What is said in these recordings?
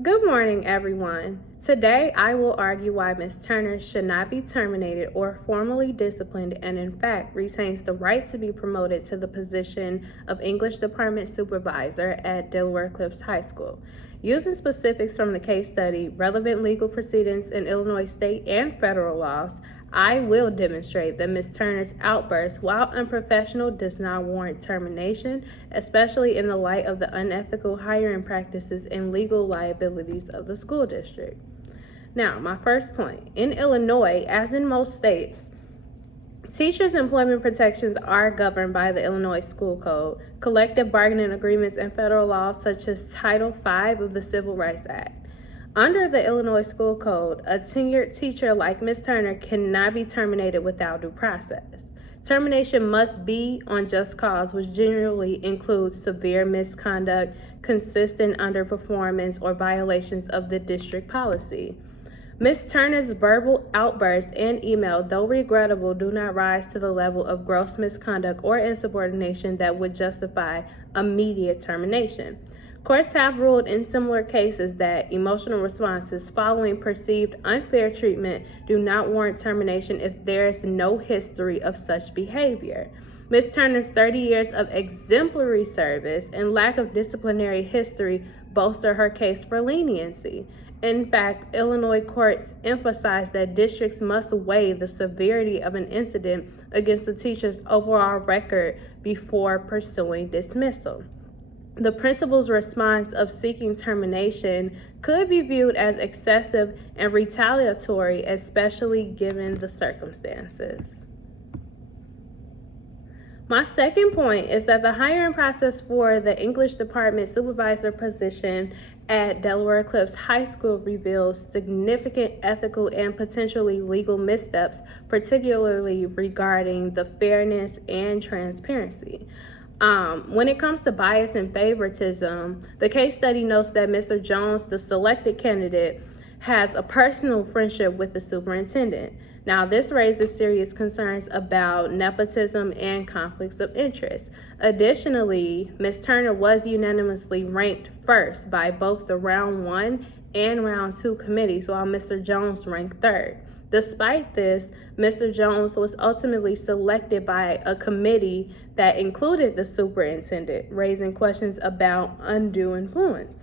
Good morning, everyone. Today, I will argue why Ms. Turner should not be terminated or formally disciplined and, in fact, retains the right to be promoted to the position of English Department Supervisor at Delaware Cliffs High School. Using specifics from the case study, relevant legal proceedings in Illinois state and federal laws, I will demonstrate that Ms. Turner's outburst, while unprofessional, does not warrant termination, especially in the light of the unethical hiring practices and legal liabilities of the school district. Now, my first point. In Illinois, as in most states, teachers' employment protections are governed by the Illinois School Code, collective bargaining agreements, and federal laws such as Title V of the Civil Rights Act. Under the Illinois School Code, a tenured teacher like Ms. Turner cannot be terminated without due process. Termination must be on just cause, which generally includes severe misconduct, consistent underperformance, or violations of the district policy. Ms. Turner's verbal outburst and email, though regrettable, do not rise to the level of gross misconduct or insubordination that would justify immediate termination. Courts have ruled in similar cases that emotional responses following perceived unfair treatment do not warrant termination if there is no history of such behavior. Ms. Turner's 30 years of exemplary service and lack of disciplinary history bolster her case for leniency. In fact, Illinois courts emphasize that districts must weigh the severity of an incident against the teacher's overall record before pursuing dismissal. The principal's response of seeking termination could be viewed as excessive and retaliatory, especially given the circumstances. My second point is that the hiring process for the English Department Supervisor position at Delaware Cliffs High School reveals significant ethical and potentially legal missteps, particularly regarding the fairness and transparency. When it comes to bias and favoritism, the case study notes that Mr. Jones, the selected candidate, has a personal friendship with the superintendent. Now, this raises serious concerns about nepotism and conflicts of interest. Additionally, Ms. Turner was unanimously ranked first by both the Round 1 and Round 2 committees, while Mr. Jones ranked third. Despite this, Mr. Jones was ultimately selected by a committee that included the superintendent, raising questions about undue influence.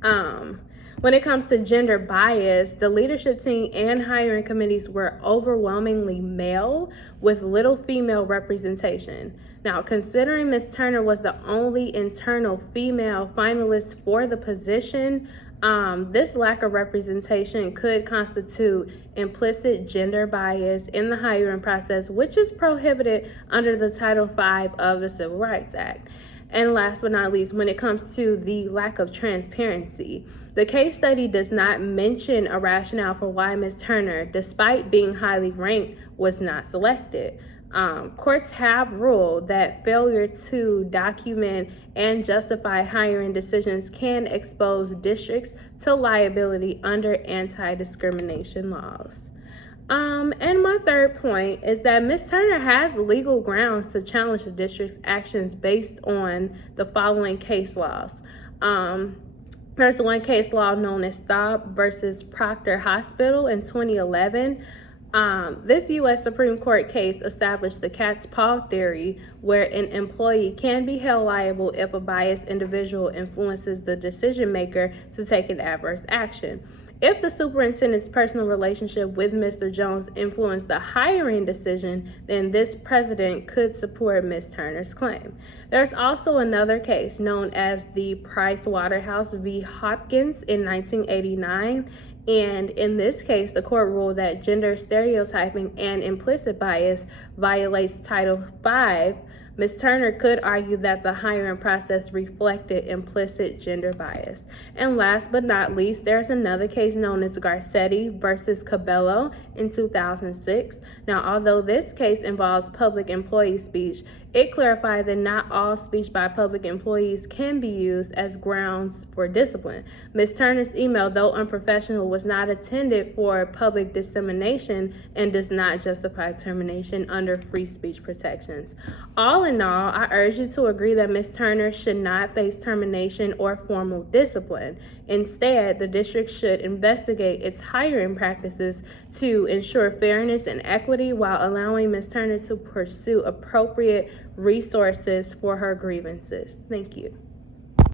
When it comes to gender bias, the leadership team and hiring committees were overwhelmingly male with little female representation. Now, considering Ms. Turner was the only internal female finalist for the position, this lack of representation could constitute implicit gender bias in the hiring process, which is prohibited under the Title V of the Civil Rights Act. And last but not least, when it comes to the lack of transparency, the case study does not mention a rationale for why Ms. Turner, despite being highly ranked, was not selected. Courts have ruled that failure to document and justify hiring decisions can expose districts to liability under anti-discrimination laws. And my third point is that Ms. Turner has legal grounds to challenge the district's actions based on the following case laws. There's one case law known as Staub versus Proctor Hospital in 2011. This U.S. Supreme Court case established the cat's paw theory, where an employee can be held liable if a biased individual influences the decision maker to take an adverse action. If the superintendent's personal relationship with Mr. Jones influenced the hiring decision, then this precedent could support Ms. Turner's claim. There's also another case known as the Price Waterhouse v. Hopkins in 1989. And in this case, the court ruled that gender stereotyping and implicit bias violates Title V. Ms. Turner could argue that the hiring process reflected implicit gender bias. And last but not least, there's another case known as Garcetti versus Cabello in 2006. Now, although this case involves public employee speech, it clarified that not all speech by public employees can be used as grounds for discipline. Ms. Turner's email, though unprofessional, was not intended for public dissemination and does not justify termination under free speech protections. All All in all, I urge you to agree that Ms. Turner should not face termination or formal discipline. Instead, the district should investigate its hiring practices to ensure fairness and equity while allowing Ms. Turner to pursue appropriate resources for her grievances. Thank you.